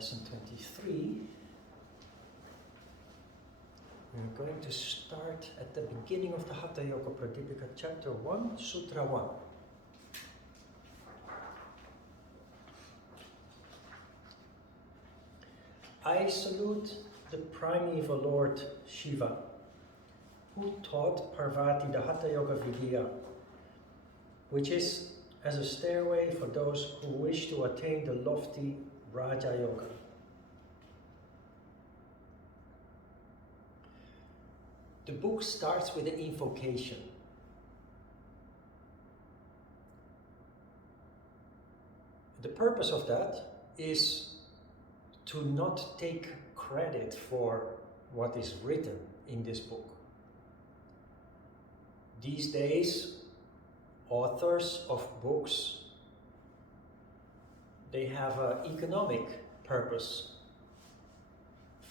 lesson 23. We're going to start at the beginning of the Hatha Yoga Pradipika, chapter 1, Sutra 1. I salute the primeval Lord Shiva, who taught Parvati the Hatha Yoga Vidya, which is as a stairway for those who wish to attain the lofty Raja Yoga. The book starts with an invocation. The purpose of that is to not take credit for what is written in this book. These days, authors of books, they have an economic purpose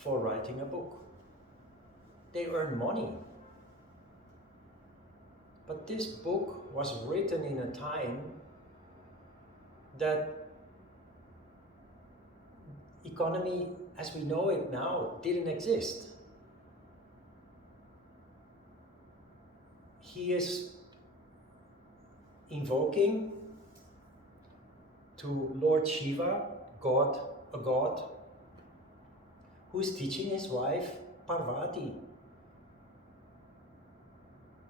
for writing a book. They earn money. But this book was written in a time that economy as we know it now didn't exist. He is invoking to Lord Shiva, a god, who is teaching his wife Parvati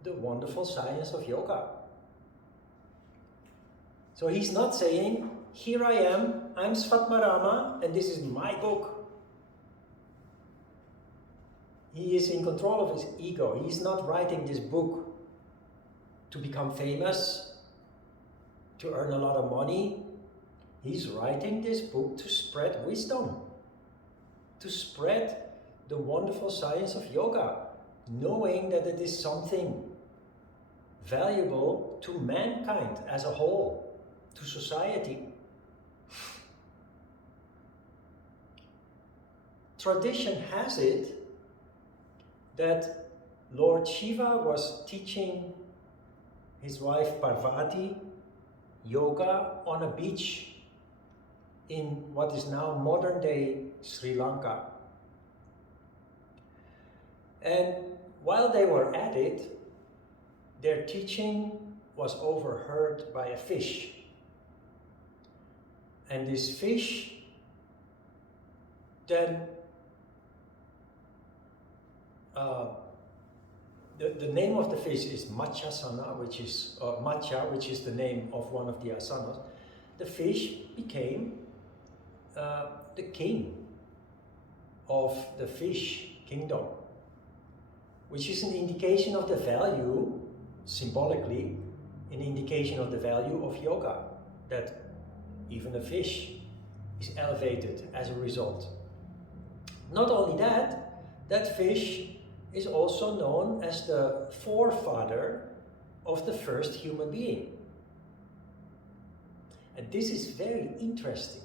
the wonderful science of yoga. So he's not saying, here I am, I'm Svatmarama, and this is my book. He is in control of his ego. He's not writing this book to become famous, to earn a lot of money. He's writing this book to spread wisdom, to spread the wonderful science of yoga, knowing that it is something valuable to mankind as a whole, to society. Tradition has it that Lord Shiva was teaching his wife Parvati yoga on a beach in what is now modern-day Sri Lanka. And while they were at it, their teaching was overheard by a fish. And this fish then, the name of the fish is Matchasana, which is Matcha, which is the name of one of the asanas. The fish became the king of the fish kingdom, which is an indication of the value, symbolically, an indication of the value of yoga, that even a fish is elevated as a result. Not only that, that fish is also known as the forefather of the first human being. And this is very interesting,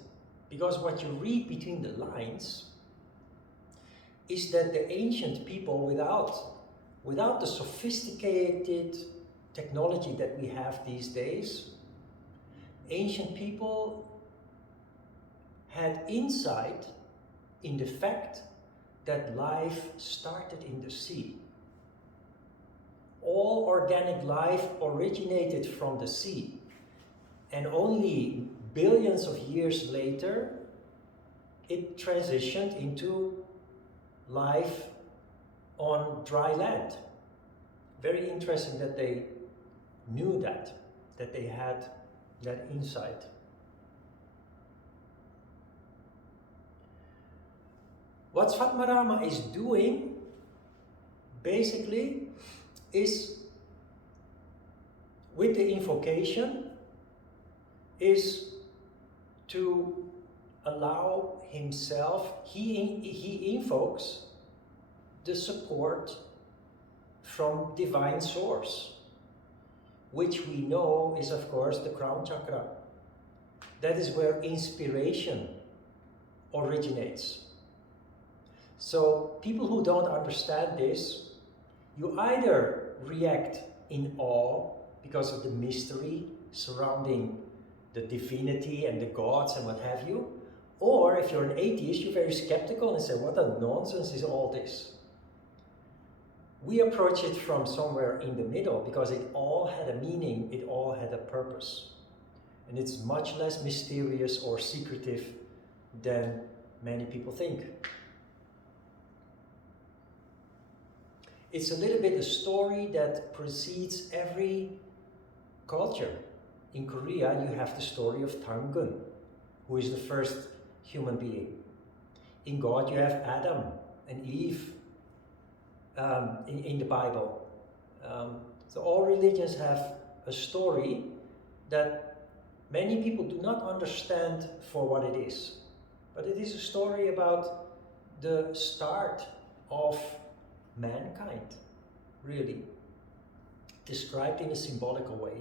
because what you read between the lines is that the ancient people, without the sophisticated technology that we have these days, ancient people had insight in the fact that life started in the sea. All organic life originated from the sea, and only billions of years later it transitioned into life on dry land. Very interesting that they knew that they had that insight. What Svatmarama is doing, basically, is with the invocation, is to allow himself, he invokes the support from divine source, which we know is, of course, the crown chakra. That is where inspiration originates. So people who don't understand this, you either react in awe because of the mystery surrounding the divinity and the gods and what have you, Or if you're an atheist, you're very skeptical and say, what a nonsense is all this? We approach it from somewhere in the middle because it all had a meaning, it all had a purpose. And it's much less mysterious or secretive than many people think. It's a little bit a story that precedes every culture. In Korea, you have the story of Tangun, who is the first human being. In God, you have Adam and Eve in the Bible. So all religions have a story that many people do not understand for what it is. But it is a story about the start of mankind, really, described in a symbolical way.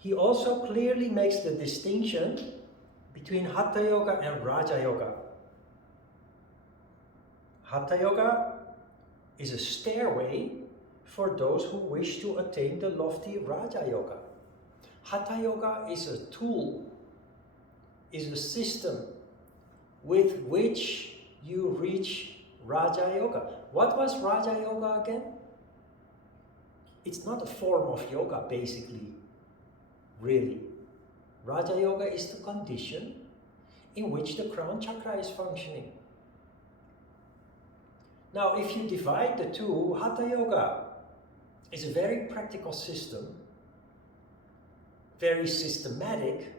He also clearly makes the distinction between Hatha Yoga and Raja Yoga. Hatha Yoga is a stairway for those who wish to attain the lofty Raja Yoga. Hatha Yoga is a tool, is a system with which you reach Raja Yoga. What was Raja Yoga again? It's not a form of yoga, basically, really. Raja Yoga is the condition in which the crown chakra is functioning. Now, if you divide the two, Hatha Yoga is a very practical system, very systematic,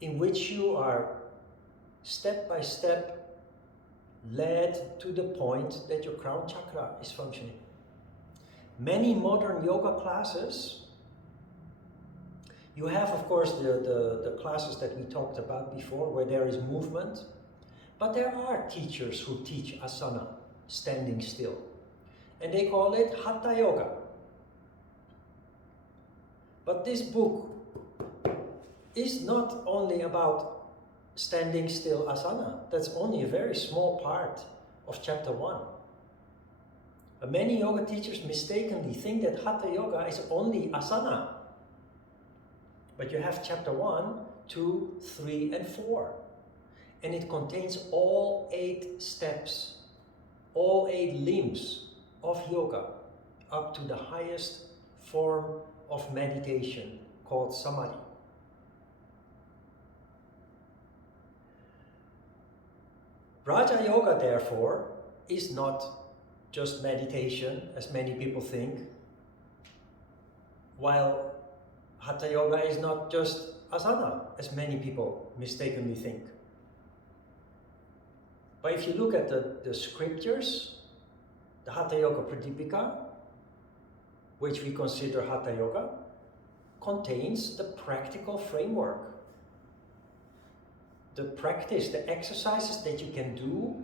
in which you are step by step led to the point that your crown chakra is functioning. Many modern yoga classes, you have of course the classes that we talked about before where there is movement, but there are teachers who teach asana, standing still, and they call it Hatha Yoga. But this book is not only about standing still asana. That's only a very small part of chapter 1. Many yoga teachers mistakenly think that Hatha Yoga is only asana. But you have chapter 1, 2, 3, and 4. And it contains all 8 steps, all 8 limbs of yoga, up to the highest form of meditation called samadhi. Raja Yoga, therefore, is not just meditation, as many people think, while Hatha Yoga is not just asana, as many people mistakenly think. But if you look at the scriptures, the Hatha Yoga Pradipika, which we consider Hatha Yoga, contains the practical framework. The practice, the exercises that you can do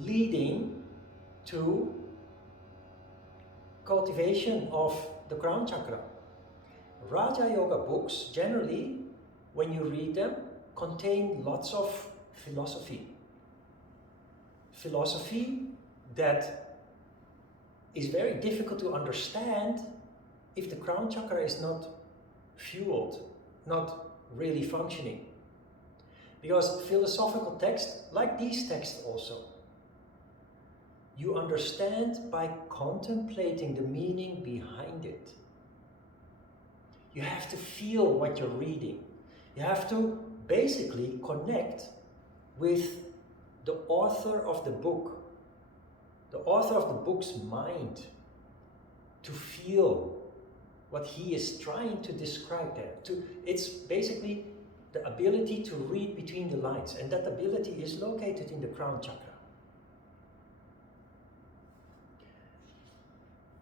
leading to cultivation of the crown chakra. Raja Yoga books, generally, when you read them, contain lots of philosophy. Philosophy that is very difficult to understand if the crown chakra is not fueled, not really functioning. Because philosophical texts, like these texts also, you understand by contemplating the meaning behind it. You have to feel what you're reading. You have to basically connect with the author of the book, the author of the book's mind, to feel what he is trying to describe there. It's basically the ability to read between the lines, and that ability is located in the crown chakra.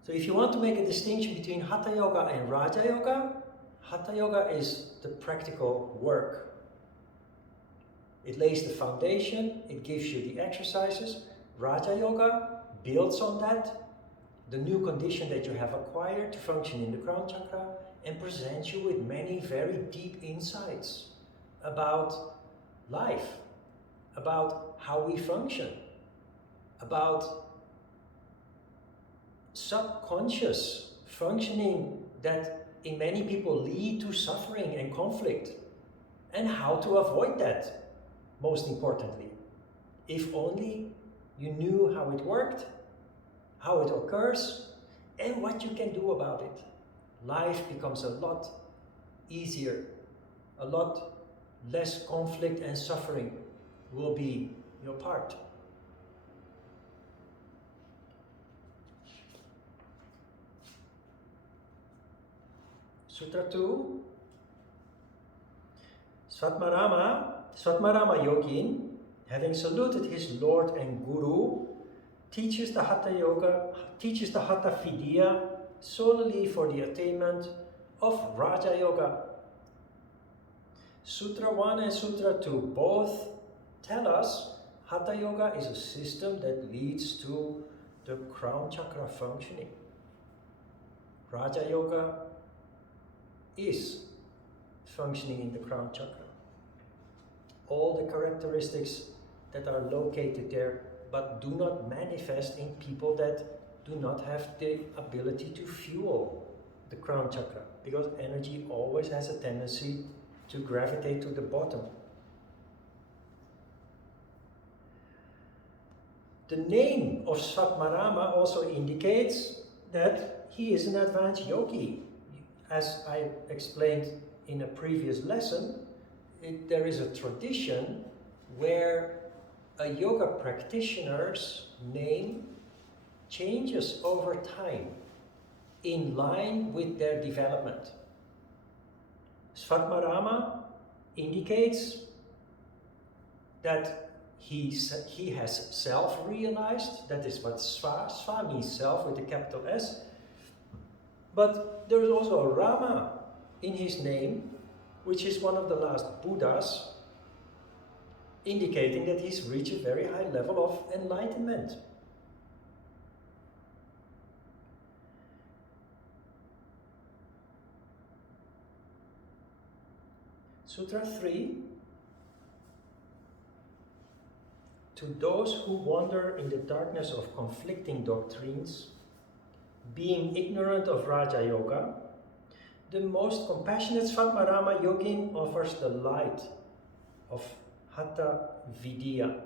So if you want to make a distinction between Hatha Yoga and Raja Yoga, Hatha Yoga is the practical work. It lays the foundation, it gives you the exercises. Raja Yoga builds on that, the new condition that you have acquired to function in the crown chakra, and presents you with many very deep insights about life, about how we function, about subconscious functioning that in many people lead to suffering and conflict. And how to avoid that, most importantly. If only you knew how it worked, how it occurs, and what you can do about it. Life becomes a lot easier, a lot less conflict and suffering will be your part. Sutra 2. Svatmarama Yogin, having saluted his Lord and Guru, teaches the Hatha Vidya solely for the attainment of Raja Yoga. Sutra 1 and Sutra 2 both tell us Hatha Yoga is a system that leads to the crown chakra functioning. Raja Yoga is functioning in the crown chakra. All the characteristics that are located there but do not manifest in people that do not have the ability to fuel the crown chakra, because energy always has a tendency to gravitate to the bottom. The name of Svatmarama also indicates that he is an advanced yogi. As I explained in a previous lesson, there is a tradition where a yoga practitioner's name changes over time in line with their development. Svatmarama indicates that he has self-realized. That is what Sva means, self with a capital S. But there is also a Rama in his name, which is one of the last Buddhas, indicating that he's reached a very high level of enlightenment. Sutra 3. To those who wander in the darkness of conflicting doctrines, being ignorant of Raja Yoga, the most compassionate Svatmarama Yogin offers the light of Hatha Vidya.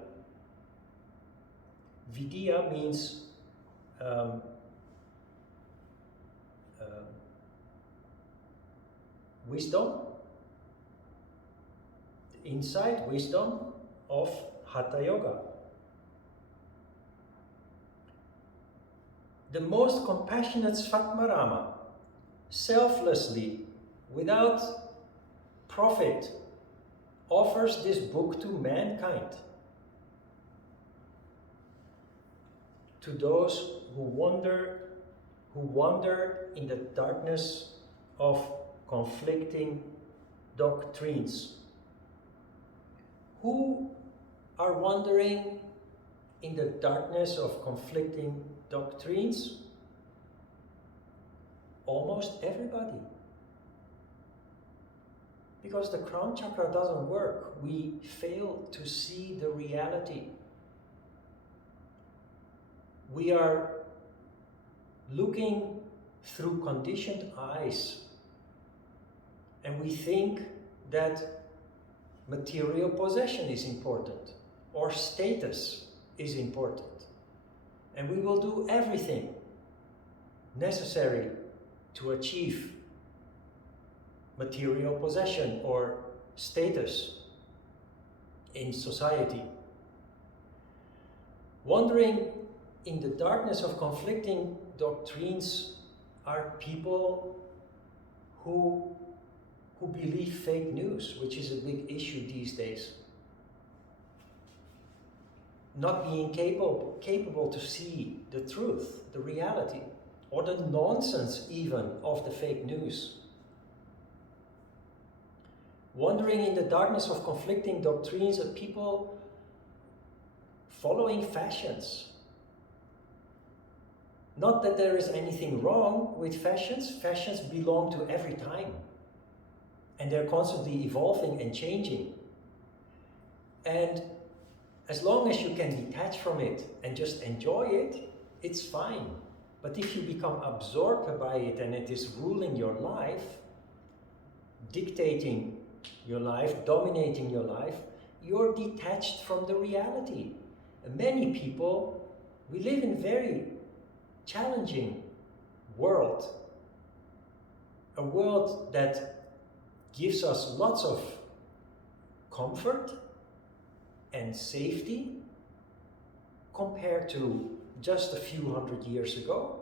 Vidya means wisdom, the insight, wisdom of Hatha Yoga. The most compassionate Svatmarama, selflessly, without profit, offers this book to mankind, to those who wander in the darkness of conflicting doctrines. Who are wandering in the darkness of conflicting doctrines? Almost everybody. Because the crown chakra doesn't work. We fail to see the reality. We are looking through conditioned eyes, and we think that material possession is important or status is important. And we will do everything necessary to achieve material possession or status in society. Wandering in the darkness of conflicting doctrines are people who believe fake news, which is a big issue these days. Not being capable to see the truth, the reality, or the nonsense even of the fake news. Wandering in the darkness of conflicting doctrines are people following fashions. Not that there is anything wrong with fashions. Fashions belong to every time. And they're constantly evolving and changing. And as long as you can detach from it and just enjoy it, it's fine. But if you become absorbed by it and it is ruling your life, dictating your life, dominating your life, you're detached from the reality. And many people, we live in a very challenging world. A world that gives us lots of comfort and safety compared to just a few hundred years ago.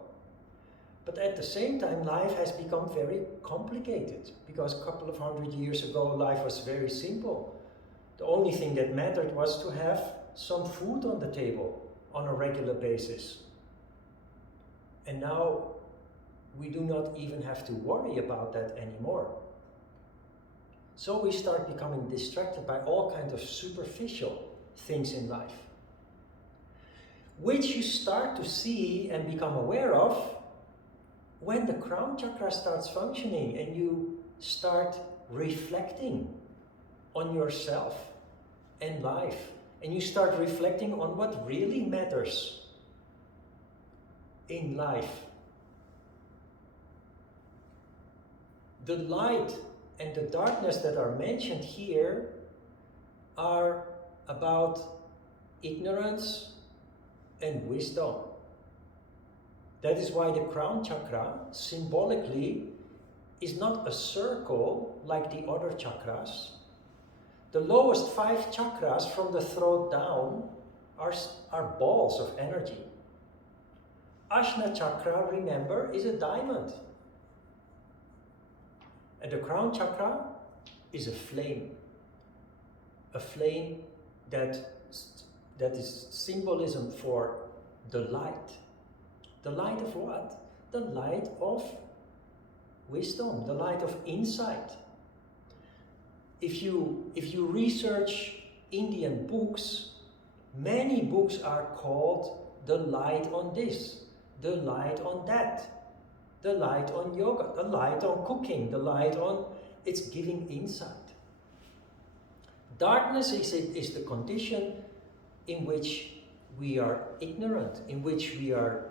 But at the same time, life has become very complicated, because a couple of hundred years ago, life was very simple. The only thing that mattered was to have some food on the table on a regular basis. And now we do not even have to worry about that anymore. So we start becoming distracted by all kinds of superficial things in life, which you start to see and become aware of when the crown chakra starts functioning and you start reflecting on yourself and life, and you start reflecting on what really matters in life. The light and the darkness that are mentioned here are about ignorance and wisdom. That is why the crown chakra, symbolically, is not a circle like the other chakras. The lowest 5 chakras from the throat down are balls of energy. Ajna chakra, remember, is a diamond. And the crown chakra is a flame that is symbolism for the light. The light of what? The light of wisdom, the light of insight. If you research Indian books, many books are called the light on this, the light on that, the light on yoga, the light on cooking, the light on, it's giving insight. Darkness is the condition in which we are ignorant, in which we are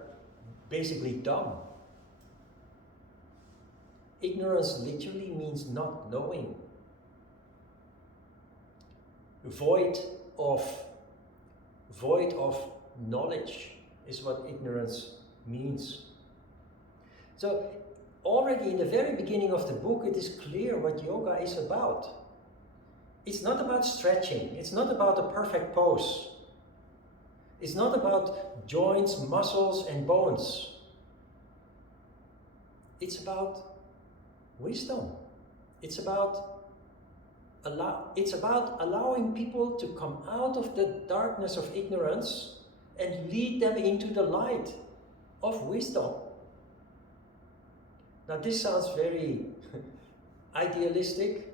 basically dumb. Ignorance literally means not knowing. Void of knowledge is what ignorance means. So already in the very beginning of the book, it is clear what yoga is about. It's not about stretching. It's not about a perfect pose. It's not about joints, muscles, and bones. It's about wisdom. It's about allowing people to come out of the darkness of ignorance and lead them into the light of wisdom. Now this sounds very idealistic.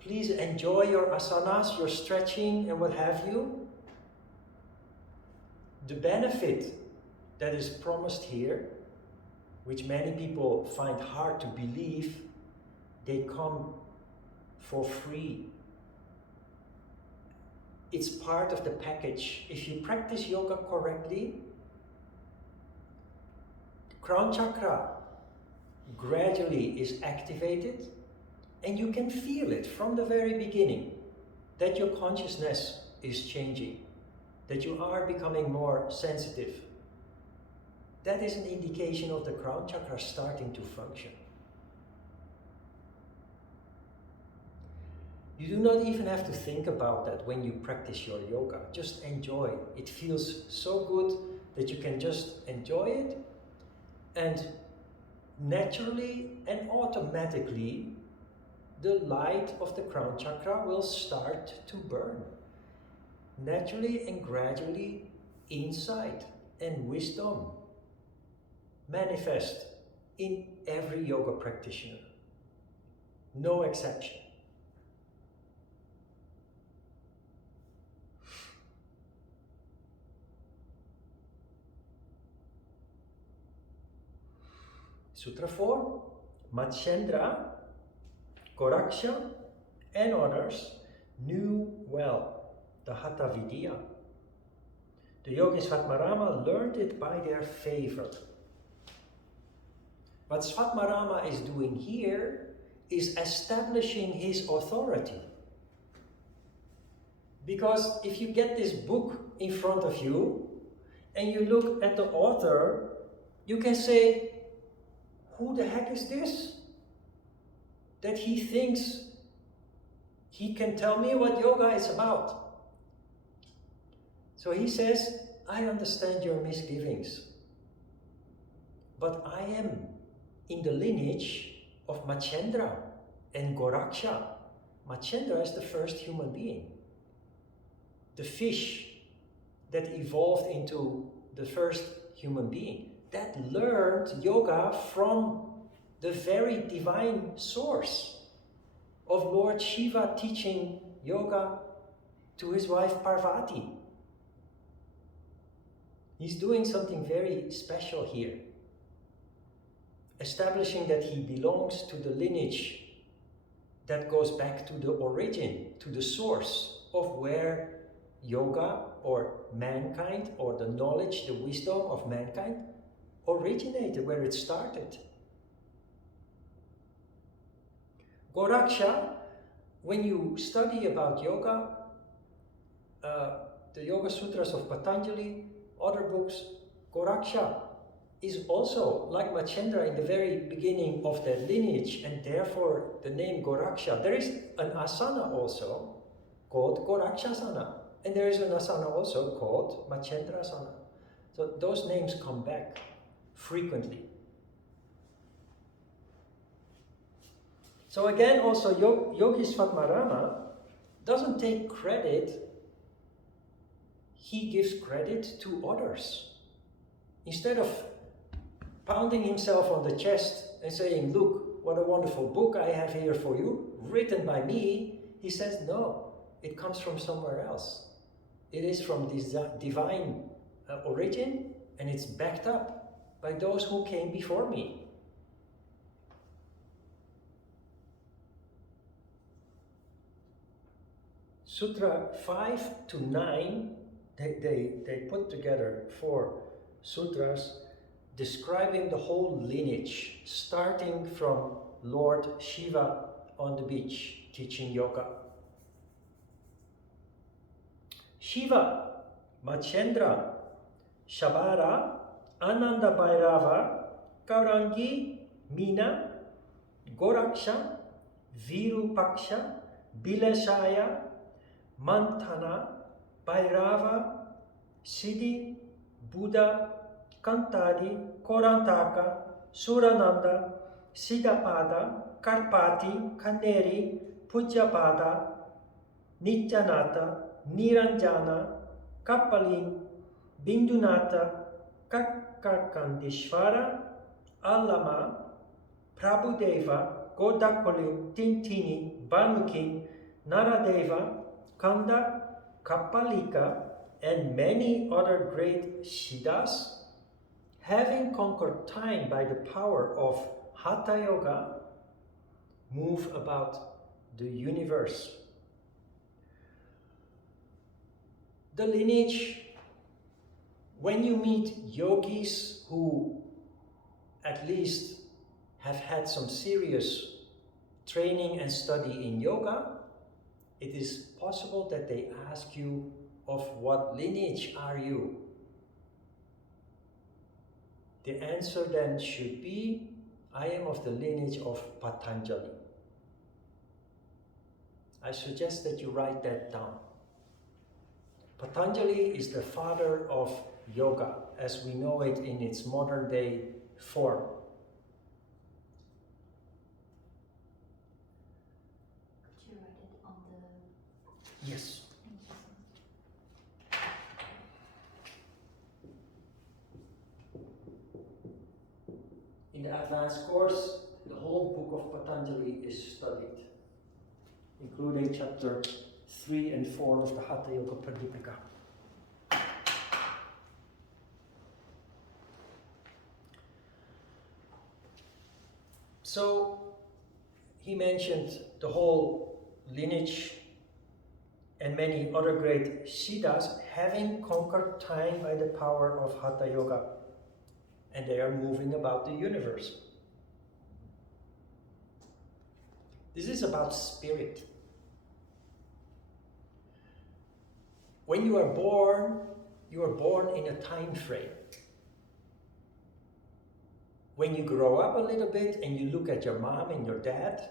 Please enjoy your asanas, your stretching and what have you. The benefit that is promised here, which many people find hard to believe, they come for free. It's part of the package. If you practice yoga correctly, the crown chakra gradually is activated, and you can feel it from the very beginning that your consciousness is changing, that you are becoming more sensitive. That is an indication of the crown chakra starting to function. You do not even have to think about that when you practice your yoga. Just enjoy. It feels so good that you can just enjoy it, and naturally and automatically the light of the crown chakra will start to burn. Naturally and gradually, insight and wisdom manifest in every yoga practitioner. No exception. Sutra 4, Matchendra, Goraksha, and others knew well the Hatha Vidya. The yogis Svatmarama learned it by their favor. What Svatmarama is doing here is establishing his authority. Because if you get this book in front of you and you look at the author, you can say, who the heck is this? That he thinks he can tell me what yoga is about. So he says, I understand your misgivings, but I am in the lineage of Machendra and Goraksha. Machendra is the first human being. The fish that evolved into the first human being, that learned yoga from the very divine source of Lord Shiva teaching yoga to his wife Parvati. He's doing something very special here, establishing that he belongs to the lineage that goes back to the origin, to the source of where yoga or mankind or the knowledge, the wisdom of mankind originated, where it started. Goraksha, when you study about yoga, the Yoga Sutras of Patanjali, other books, Goraksha is also like Machendra in the very beginning of that lineage, and therefore the name Goraksha. There is an asana also called Gorakshasana, and there is an asana also called Machendrasana. So those names come back frequently. So again, also Yogi Svatmarama doesn't take credit, he gives credit to others. Instead of pounding himself on the chest and saying, look, what a wonderful book I have here for you, written by me, he says, no, it comes from somewhere else. It is from this divine origin, and it's backed up by those who came before me. Sutra 5 to 9, they put together 4 sutras describing the whole lineage, starting from Lord Shiva on the beach teaching yoga. Shiva, Machendra, Shabara, Ananda Bhairava, Kaurangi, Meena, Goraksha, Virupaksha, Bileshaya, Mantana, Bhairava, Siddhi, Buddha, Kantari, Korantaka, Surananda, Siddhapada, Karpati, Kaneri, Pujyapada, Nityanata, Niranjana, Kapalin, Bindunata, Kakakandishvara, Allama, Prabhudeva, Godakolin, Tintini, Banuki, Naradeva, Kanda, Kapalika, and many other great Siddhas, having conquered time by the power of Hatha Yoga, move about the universe. The lineage, when you meet yogis who at least have had some serious training and study in yoga, it is possible that they ask you, of what lineage are you? The answer then should be, I am of the lineage of Patanjali. I suggest that you write that down. Patanjali is the father of yoga, as we know it in its modern day form. Could you write it on the... Yes. In the advanced course, the whole book of Patanjali is studied, including chapter 3 and 4 of the Hatha Yoga Pradipika. So he mentioned the whole lineage, and many other great Siddhas having conquered time by the power of Hatha Yoga. And they are moving about the universe. This is about spirit. When you are born in a time frame. When you grow up a little bit and you look at your mom and your dad,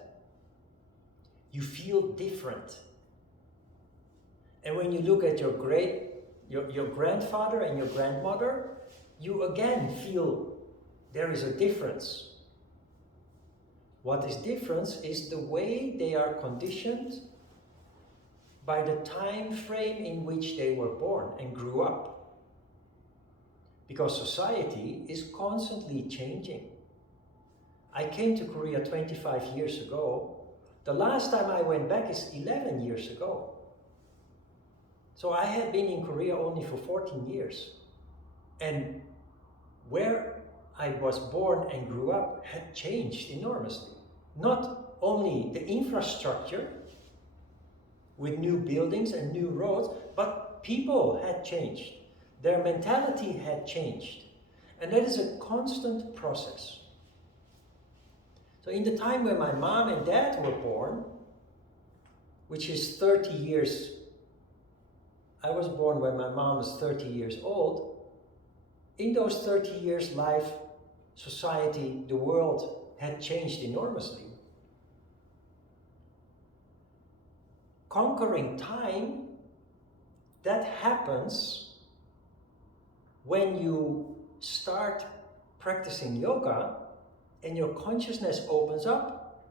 you feel different. And when you look at your grandfather and your grandmother, you again feel there is a difference. What is different is the way they are conditioned by the time frame in which they were born and grew up. Because society is constantly changing. I came to Korea 25 years ago. The last time I went back is 11 years ago. So I had been in Korea only for 14 years. And where I was born and grew up had changed enormously. Not only the infrastructure with new buildings and new roads, but people had changed. Their mentality had changed. And that is a constant process. So in the time when my mom and dad were born, which is 30 years, I was born when my mom was 30 years old. In those 30 years, life, society, the world had changed enormously. Conquering time, that happens when you start practicing yoga and your consciousness opens up,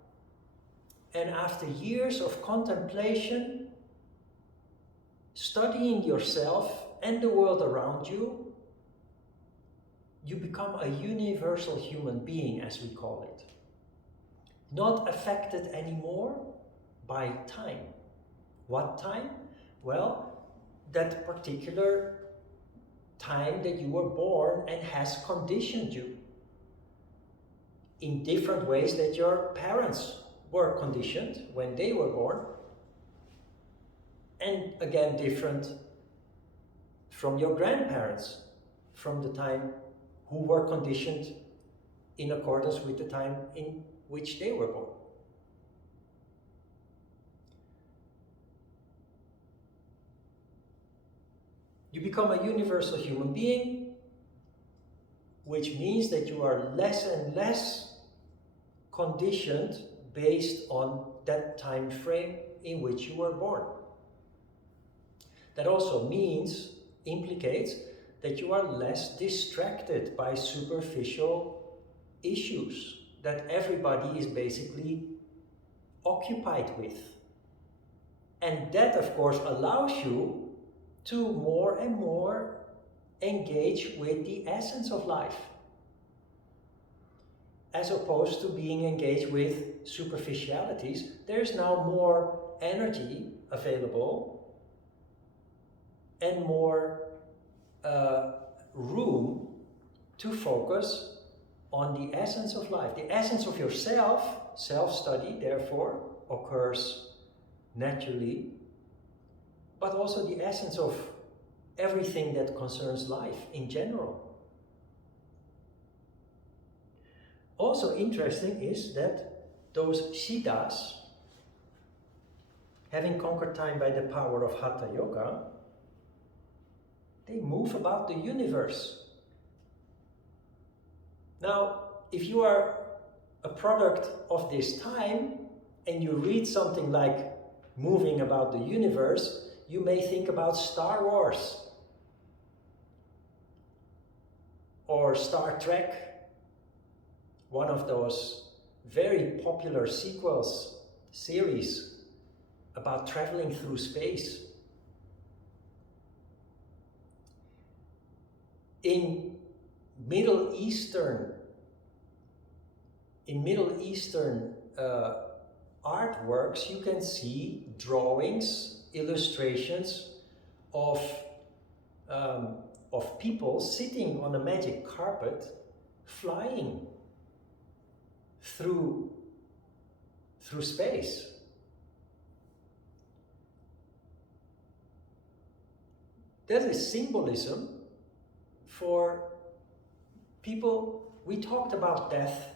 and after years of contemplation, studying yourself and the world around you, you become a universal human being, as we call it. Not affected anymore by time. What time? Well, that particular time that you were born and has conditioned you in different ways that your parents were conditioned when they were born, and again different from your grandparents from the time who were conditioned in accordance with the time in which they were born. You become a universal human being, which means that you are less and less conditioned based on that time frame in which you were born. That also implicates that you are less distracted by superficial issues that everybody is basically occupied with. And that, of course, allows you to more and more engage with the essence of life, as opposed to being engaged with superficialities. There's now more energy available and more room to focus on the essence of life. The essence of yourself, self-study, therefore, occurs naturally, but also the essence of everything that concerns life in general. Also interesting is that those Siddhas, having conquered time by the power of Hatha Yoga, they move about the universe. Now, if you are a product of this time and you read something like moving about the universe, you may think about Star Wars or Star Trek, one of those very popular series about traveling through space. In Middle Eastern artworks, you can see drawings, illustrations of people sitting on a magic carpet, flying through space. that is symbolism for people. We talked about death.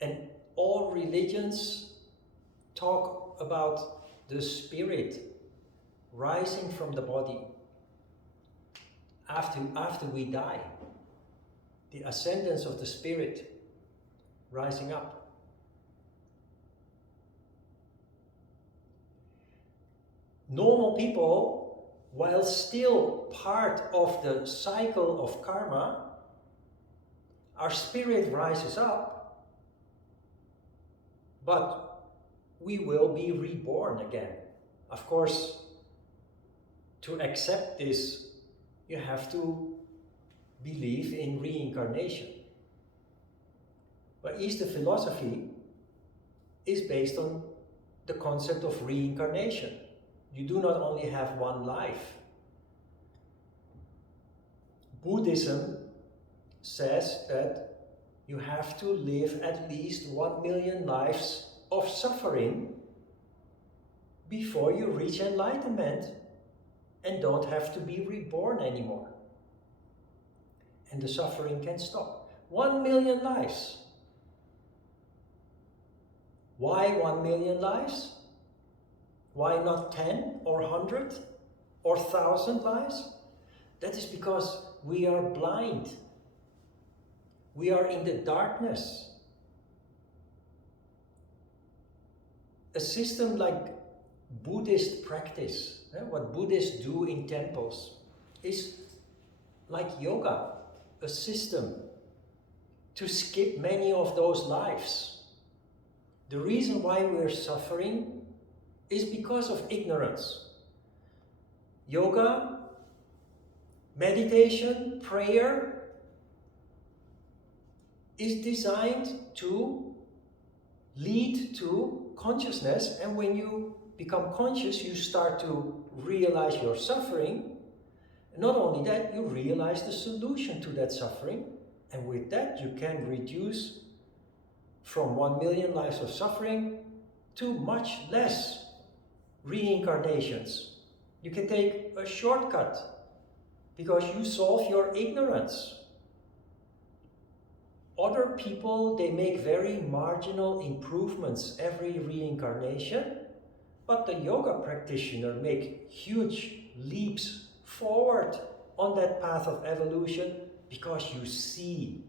And all religions talk about the spirit rising from the body after we die. The ascendance of the spirit rising up. Normal people, while still part of the cycle of karma, our spirit rises up, but we will be reborn again. Of course, to accept this, you have to believe in reincarnation. But Eastern philosophy is based on the concept of reincarnation. You do not only have one life. Buddhism says that you have to live at least 1 million lives of suffering before you reach enlightenment and don't have to be reborn anymore. And the suffering can stop. 1 million lives. Why 1 million lives? Why not 10 or 100 or 1,000 lives? That is because we are blind. We are in the darkness. A system like Buddhist practice, what Buddhists do in temples, is like yoga, a system to skip many of those lives. The reason why we're suffering is because of ignorance. Yoga, meditation, prayer is designed to lead to consciousness, and when you become conscious, you start to realize your suffering. Not only that, you realize the solution to that suffering, and with that you can reduce from 1 million lives of suffering to much less reincarnations. You can take a shortcut because you solve your ignorance. Other people, they make very marginal improvements every reincarnation, but the yoga practitioner make huge leaps forward on that path of evolution because you see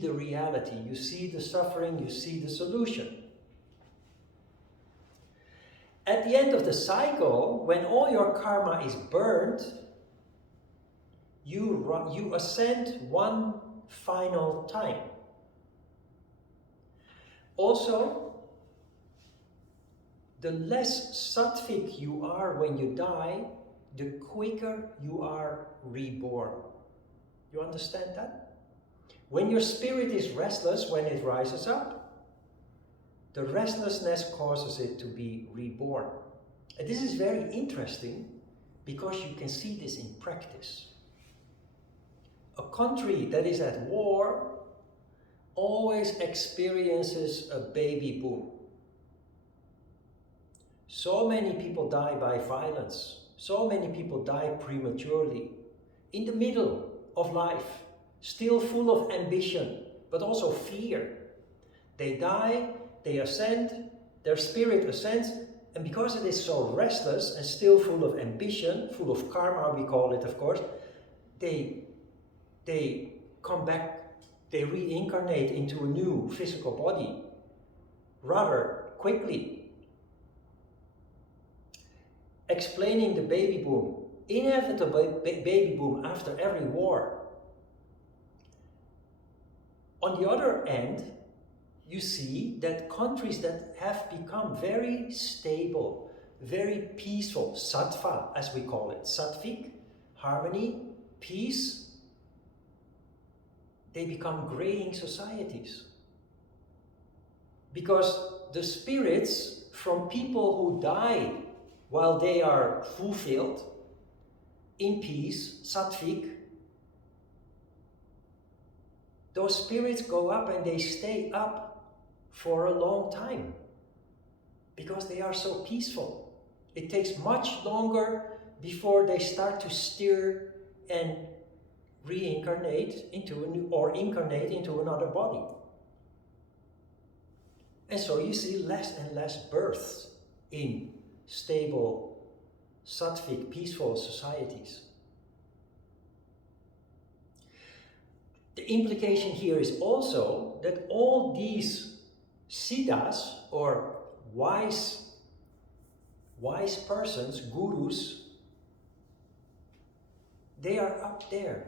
the reality, you see the suffering, you see the solution. At the end of the cycle, when all your karma is burned, you ascend one final time. Also, the less sattvic you are when you die, the quicker you are reborn. You understand that? When your spirit is restless, when it rises up, the restlessness causes it to be reborn. And this is very interesting because you can see this in practice. A country that is at war always experiences a baby boom. So many people die by violence. So many people die prematurely. In the middle of life, still full of ambition, but also fear. They die, they ascend, their spirit ascends, and because it is so restless and still full of ambition, full of karma, we call it, of course, they come back, they reincarnate into a new physical body rather quickly. Explaining the baby boom, inevitable baby boom after every war. On the other end, you see that countries that have become very stable, very peaceful, sattva as we call it, sattvic, harmony, peace, they become graying societies. Because the spirits from people who died while they are fulfilled, in peace, sattvic, those spirits go up and they stay up for a long time. because they are so peaceful. It takes much longer before they start to stir and reincarnate into incarnate into another body. And so you see less and less births in stable, sattvic, peaceful societies. The implication here is also that all these siddhas, or wise persons, gurus, they are up there,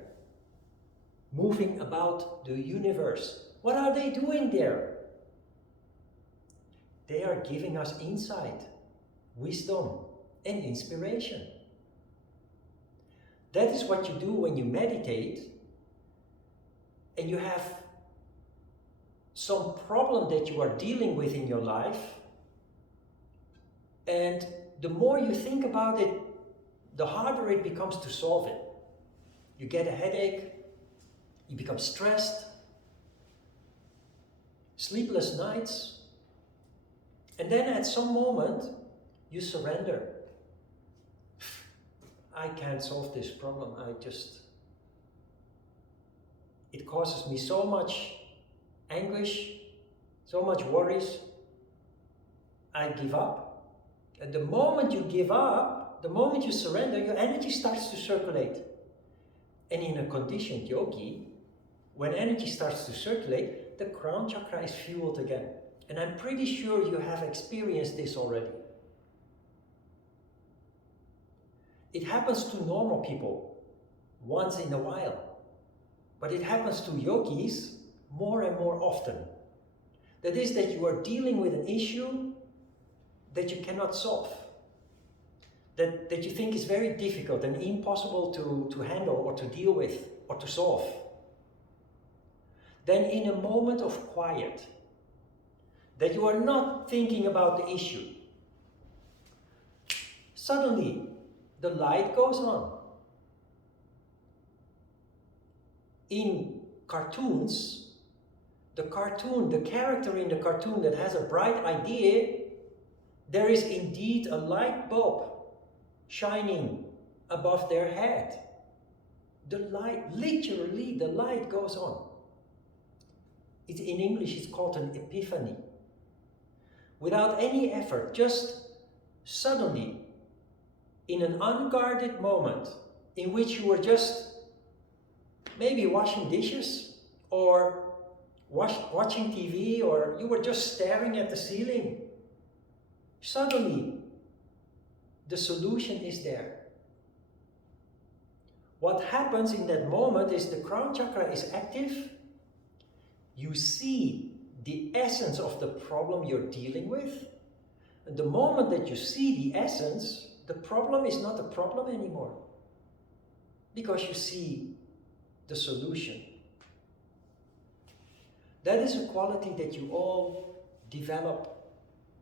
moving about the universe. What are they doing there? They are giving us insight, wisdom, and inspiration. That is what you do when you meditate and you have some problem that you are dealing with in your life, and the more you think about it, the harder it becomes to solve it. You get a headache, you become stressed, sleepless nights, and then at some moment you surrender. I can't solve this problem. It causes me so much anguish, so much worries. I give up. And the moment you give up, the moment you surrender, your energy starts to circulate. And in a conditioned yogi, when energy starts to circulate, the crown chakra is fueled again. And I'm pretty sure you have experienced this already. It happens to normal people once in a while, but it happens to yogis more and more often. That is, that you are dealing with an issue that you cannot solve, that you think is very difficult and impossible to handle or to deal with or to solve. Then in a moment of quiet, that you are not thinking about the issue, suddenly the light goes on. In cartoons, the character in the cartoon that has a bright idea, there is indeed a light bulb shining above their head. The light, literally, the light goes on. In English, it's called an epiphany. Without any effort, just suddenly, in an unguarded moment, in which you were just maybe washing dishes, or watching TV, or you were just staring at the ceiling, suddenly, the solution is there. What happens in that moment is the crown chakra is active. You see the essence of the problem you're dealing with. And the moment that you see the essence, the problem is not a problem anymore, because you see the solution. That is a quality that you all develop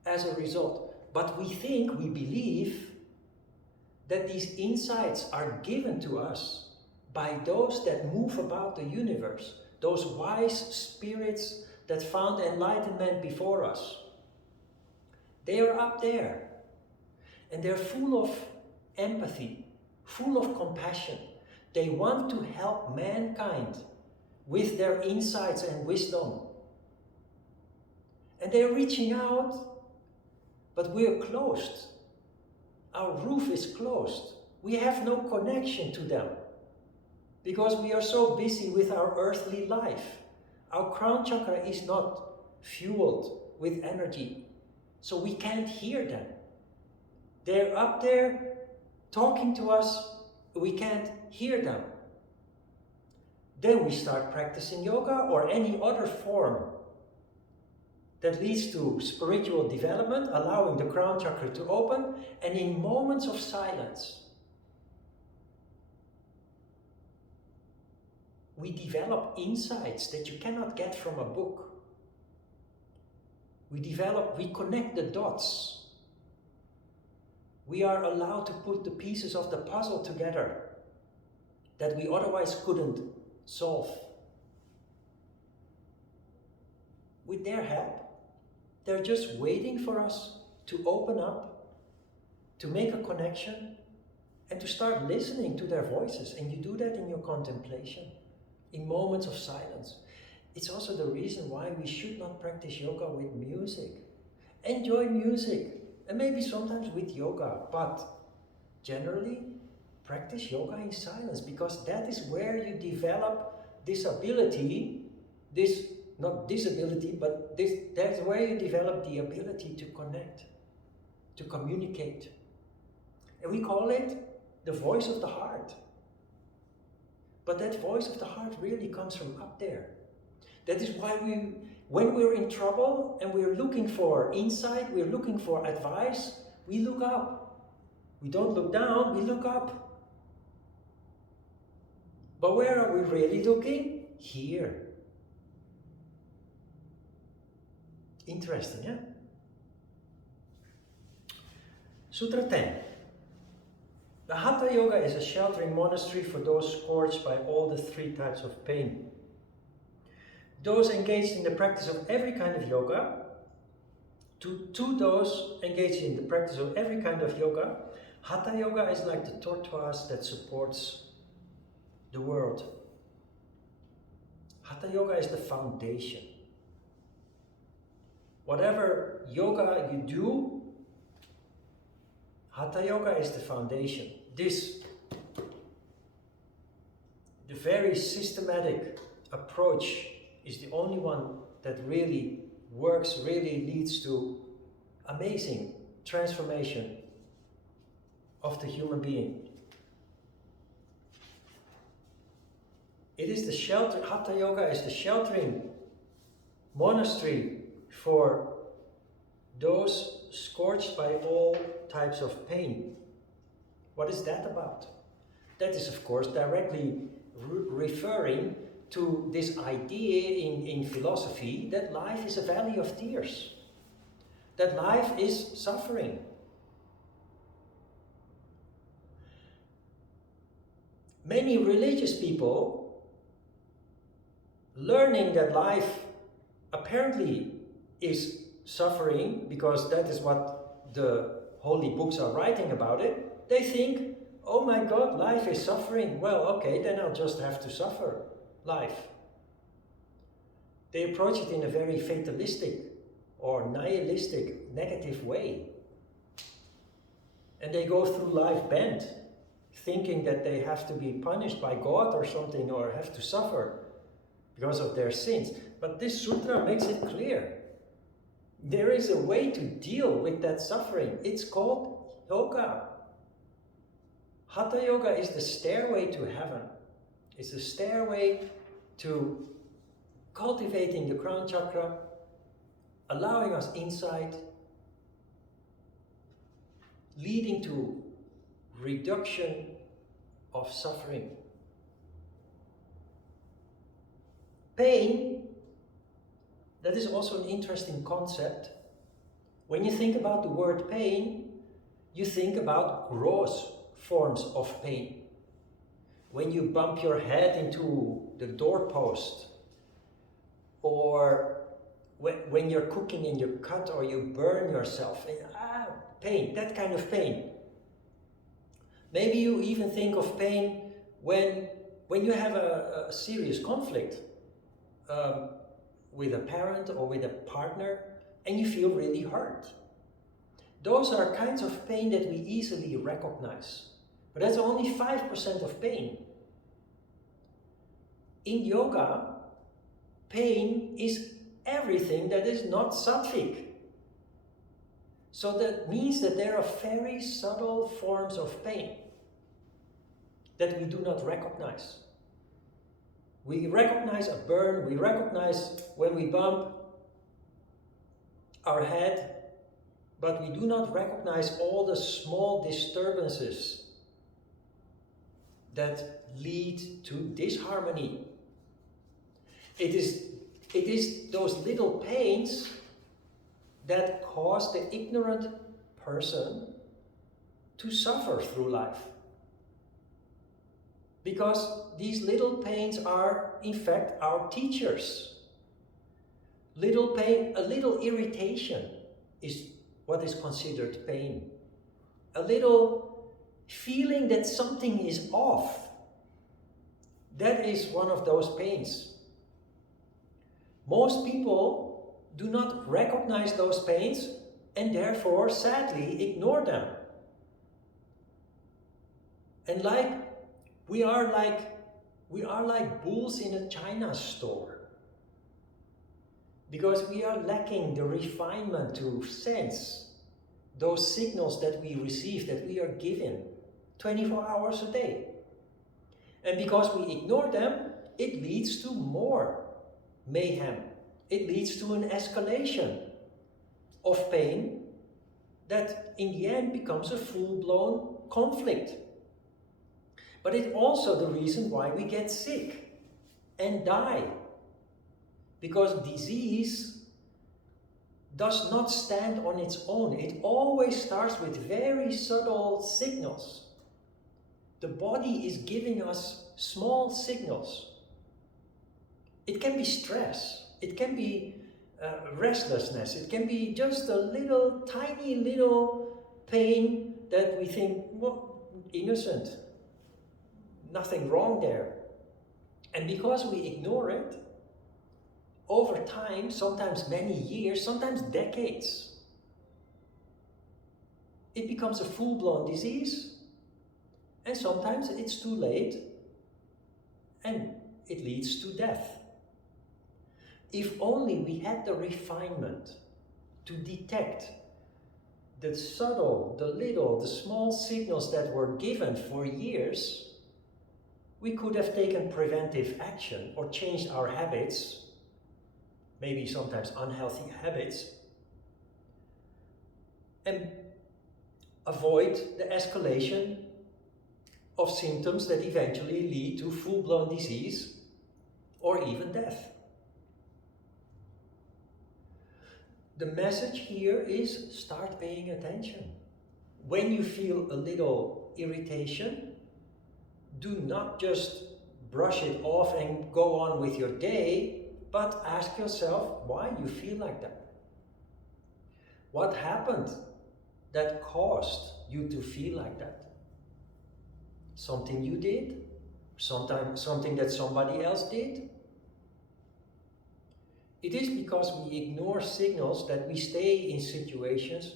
as a result. But we believe that these insights are given to us by those that move about the universe, those wise spirits that found enlightenment before us. They are up there, and they're full of empathy, full of compassion. They want to help mankind with their insights and wisdom. And they're reaching out, but we're closed. Our roof is closed. We have no connection to them because we are so busy with our earthly life. Our crown chakra is not fueled with energy, so we can't hear them. They're up there talking to us, we can't hear them. Then we start practicing yoga or any other form that leads to spiritual development, allowing the crown chakra to open, and in moments of silence, we develop insights that you cannot get from a book. We connect the dots. We are allowed to put the pieces of the puzzle together that we otherwise couldn't solve. With their help, they're just waiting for us to open up, to make a connection, and to start listening to their voices. And you do that in your contemplation, in moments of silence. It's also the reason why we should not practice yoga with music. Enjoy music, and maybe sometimes with yoga, but generally practice yoga in silence, because that is where you develop this ability, that's where you develop the ability to connect, to communicate. And we call it the voice of the heart. But that voice of the heart really comes from up there. That is why when we're in trouble and we're looking for insight, we're looking for advice, we look up. We don't look down, we look up. But where are we really looking? Here. Interesting, yeah? Sutra 10. The Hatha Yoga is a sheltering monastery for those scourged by all the 3 types of pain. Those engaged in the practice of every kind of yoga, to those engaged in the practice of every kind of yoga, Hatha Yoga is like the tortoise that supports the world. Hatha Yoga is the foundation. Whatever yoga you do, Hatha Yoga is the foundation. The very systematic approach is the only one that really works, really leads to amazing transformation of the human being. It is the shelter, Hatha Yoga is the sheltering monastery for those scourged by all types of pain. What is that about? That is, of course, directly referring to this idea in philosophy that life is a valley of tears, that life is suffering. Many religious people, learning that life apparently is suffering, because that is what the holy books are writing about it, they think, oh my God, life is suffering. Well, okay, then I'll just have to suffer life. They approach it in a very fatalistic or nihilistic, negative way. And they go through life bent, thinking that they have to be punished by God or something, or have to suffer because of their sins. But this sutra makes it clear. There is a way to deal with that suffering. It's called yoga. Hatha Yoga is the stairway to heaven. It's the stairway to cultivating the crown chakra, allowing us insight, leading to reduction of suffering. Pain, that is also an interesting concept. When you think about the word pain, you think about gross forms of pain. When you bump your head into the doorpost, or when you're cooking and you cut or you burn yourself, pain, that kind of pain. Maybe you even think of pain when you have a serious conflict with a parent or with a partner, and you feel really hurt. Those are kinds of pain that we easily recognize. But that's only 5% of pain. In yoga, pain is everything that is not sattvic. So that means that there are very subtle forms of pain that we do not recognize. We recognize a burn, we recognize when we bump our head, but we do not recognize all the small disturbances that lead to disharmony. It is those little pains that cause the ignorant person to suffer through life. Because these little pains are, in fact, our teachers. Little pain, a little irritation is what is considered pain. A little feeling that something is off. That is one of those pains. Most people do not recognize those pains and therefore sadly ignore them. And we are like bulls in a china store, because we are lacking the refinement to sense those signals that we receive, that we are given 24 hours a day. And because we ignore them, it leads to more mayhem. It leads to an escalation of pain that in the end becomes a full-blown conflict. But it's also the reason why we get sick and die. Because disease does not stand on its own. It always starts with very subtle signals. The body is giving us small signals. It can be stress. It can be restlessness. It can be just a little, tiny little pain that we think, well, innocent. Nothing wrong there. And because we ignore it, over time, sometimes many years, sometimes decades, it becomes a full-blown disease. And sometimes it's too late and it leads to death. If only we had the refinement to detect the subtle, the little, the small signals that were given for years, we could have taken preventive action or changed our habits, maybe sometimes unhealthy habits, and avoid the escalation of symptoms that eventually lead to full-blown disease or even death. The message here is start paying attention. When you feel a little irritation, do not just brush it off and go on with your day, but ask yourself why you feel like that. What happened that caused you to feel like that? Something you did? Something that somebody else did? It is because we ignore signals that we stay in situations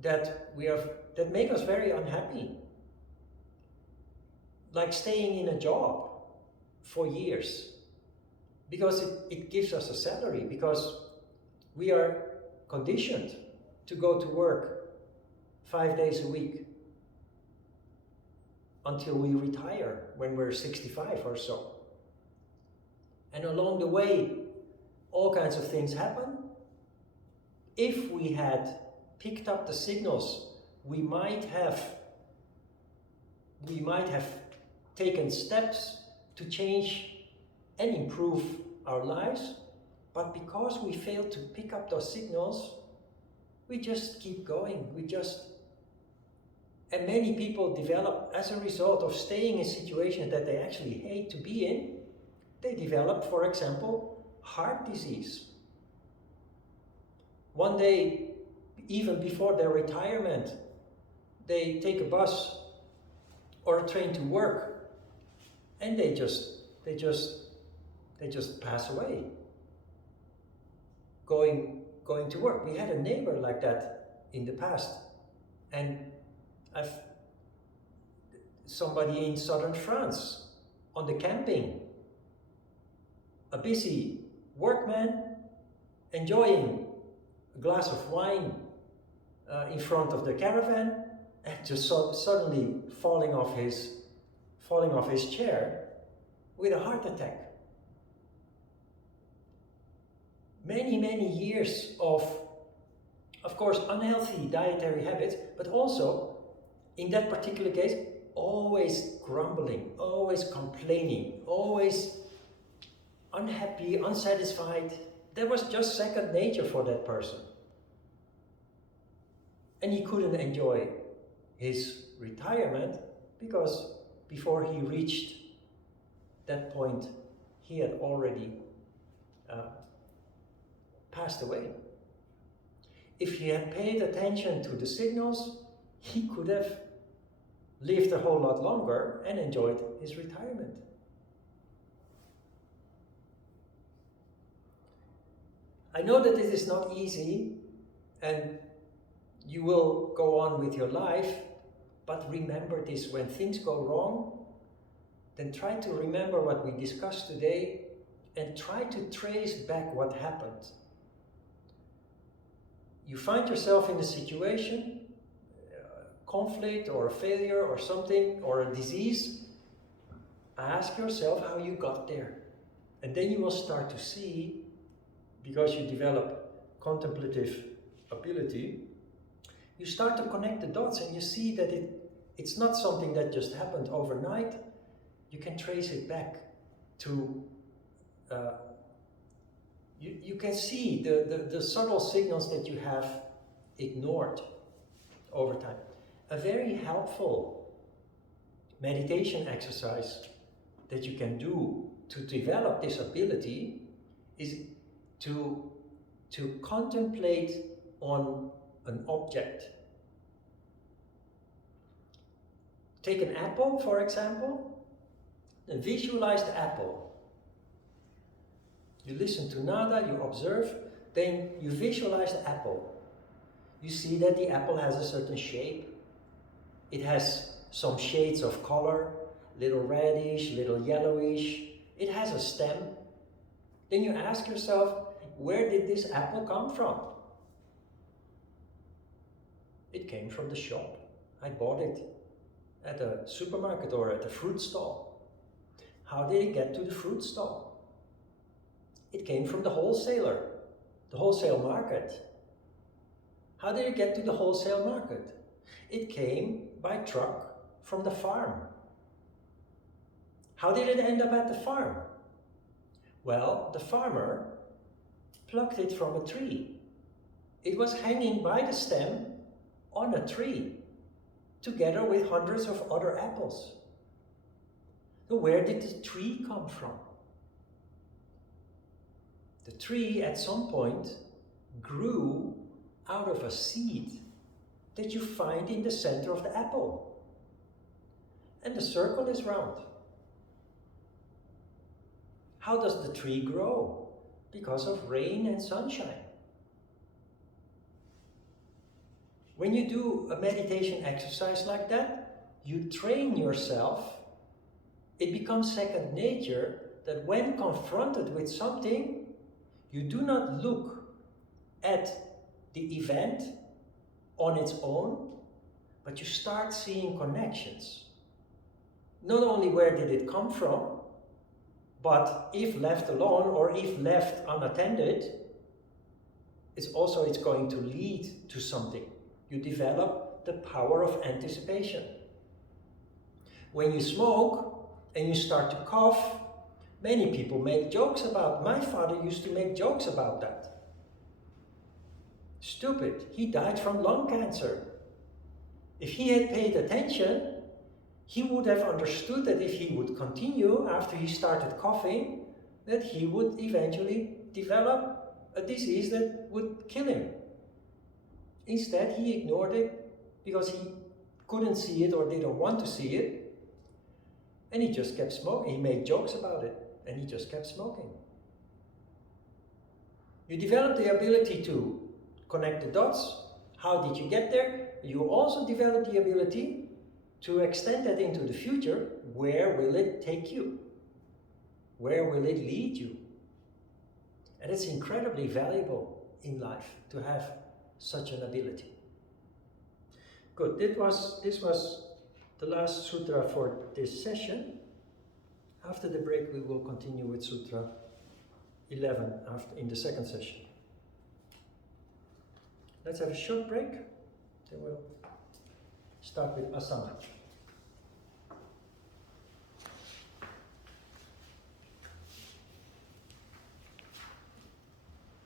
that make us very unhappy. Like staying in a job for years. Because it gives us a salary, because we are conditioned to go to work 5 days a week until we retire when we're 65 or so. And along the way, all kinds of things happen. If we had picked up the signals, we might have taken steps to change and improve our lives, but because we fail to pick up those signals, we just keep going. And many people develop, as a result of staying in situations that they actually hate to be in, they develop, for example, heart disease. One day, even before their retirement, they take a bus or a train to work, and they just pass away going to work. We had a neighbor like that in the past, and somebody in southern France on the camping, a busy workman enjoying a glass of wine in front of the caravan, and just suddenly falling off his chair with a heart attack. Many years of course, unhealthy dietary habits, but also, in that particular case, always grumbling, always complaining, always unhappy, unsatisfied. That was just second nature for that person. And he couldn't enjoy his retirement because before he reached that point, he had already passed away. If he had paid attention to the signals, he could have lived a whole lot longer and enjoyed his retirement. I know that it is not easy and you will go on with your life, but remember this: when things go wrong, then try to remember what we discussed today and try to trace back what happened. You find yourself in a situation, conflict or a failure or something, or a disease, ask yourself how you got there. And then you will start to see, because you develop contemplative ability, you start to connect the dots and you see that it's not something that just happened overnight. You can trace it back to, you can see the subtle signals that you have ignored over time. A very helpful meditation exercise that you can do to develop this ability is to contemplate on an object. Take an apple, for example, and visualize the apple. You listen to nada, you observe, then you visualize the apple. You see that the apple has a certain shape. It has some shades of color, little reddish, little yellowish. It has a stem. Then you ask yourself, where did this apple come from? It came from the shop. I bought it at a supermarket or at a fruit stall. How did it get to the fruit stall? It came from the wholesaler, the wholesale market. How did it get to the wholesale market? It came by truck from the farm. How did it end up at the farm? Well, the farmer plucked it from a tree. It was hanging by the stem on a tree, together with hundreds of other apples. So where did the tree come from? The tree at some point grew out of a seed that you find in the center of the apple. And the circle is round. How does the tree grow? Because of rain and sunshine. When you do a meditation exercise like that, you train yourself. It becomes second nature that when confronted with something, you do not look at the event on its own, but you start seeing connections. Not only where did it come from, but if left alone or if left unattended, it's going to lead to something. You develop the power of anticipation. When you smoke and you start to cough, many people make jokes about, my father used to make jokes about that. Stupid, he died from lung cancer. If he had paid attention, he would have understood that if he would continue after he started coughing, that he would eventually develop a disease that would kill him. Instead, he ignored it because he couldn't see it or didn't want to see it. And he just kept smoking. He made jokes about it and he just kept smoking. You develop the ability to connect the dots. How did you get there? You also develop the ability to extend that into the future. Where will it take you? Where will it lead you? And it's incredibly valuable in life to have such an ability. Good, this was the last sutra for this session. After the break we will continue with Sutra 11 in the second session. Let's have a short break, then we'll start with asana.